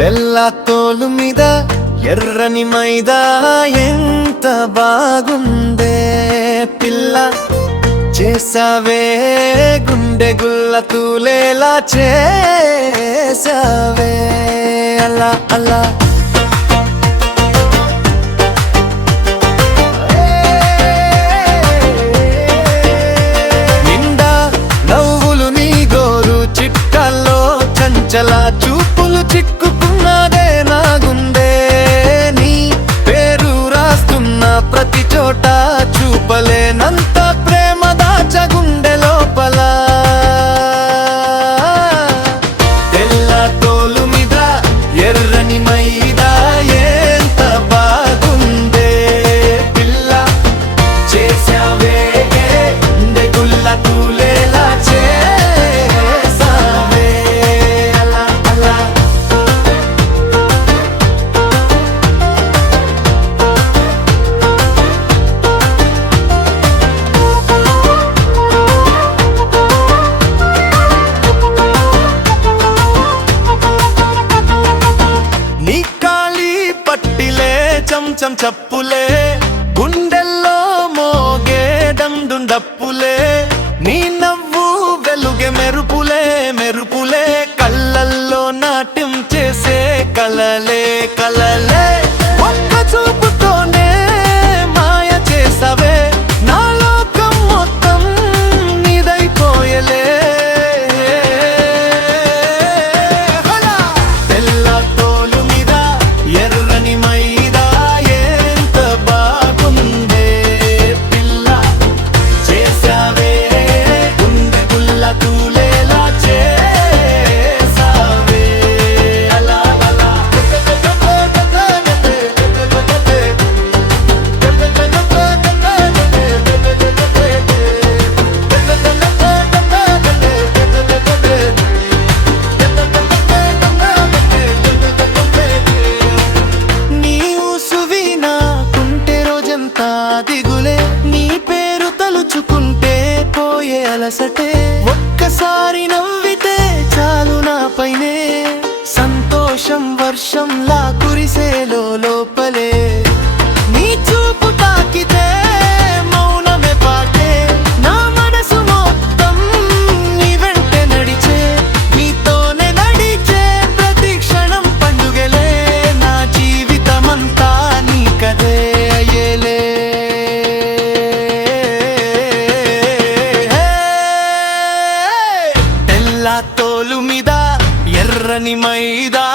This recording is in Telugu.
తెల్ల తోలు మీద ఎర్రని మైదా ఎంత బాగుందే పిల్ల, చేసావే గుండె గుల్ల తూలేలా చేసావే అలా అలా. నిండా నవ్వులు నీ గోరు చిట్టల్లో చంచల చూపులు చిక్కుకున్నదే నా గుండె, నీ పేరు రాస్తున్న ప్రతి చోట చూపలేనంత ప్రేమ దాచ గుండె లోపల. తెల్ల తోలు మీద ఎర్రని మైదా ఎంత బాగుందే పిల్ల, చేసావే గుండె గుల్ల తూలేలా చేసావే అలా అలా. నీ కాళీ పట్టిలే చంచం చప్పులే, గుండెల్లో మోగే డండుం డప్పులే, నీ నవ్వు వెలుగే మెరుపులే మెరుపులే, కళ్ళల్లో నాట్యం చేసే కలలే కలలే. ఒక్క చూపుతోనే మాయ చేసావే, నా లోకం మొత్తం నీదైపోయలే. తెల్ల తోలు మీద ఎర్రని మైదా ఎంత బాగుందే పిల్ల, చేసావే గుండె గుల్ల తూలేలా చేసావే అలా అలా. నీ ఊసువి నాకుంటే రోజంతా దిగులే, నీ పేరు తలుచుకుంటే పోయే అలసటే, ఒక్కసారి నవ్వితే చాలు నా పైనే సంతోషం వర్షంలా కురిసేలో లోపలే. నీ చూపు తాకితే మౌనమే పాటే, నా మనసు మొత్తం నీ వెంటే నడిచే, నీతోనే నడిచే ప్రతి క్షణం పండుగలే, నా జీవితమంతా నీ కదే అయ్యేలే. తెల్ల తోలు మీద ఎర్రని మైదా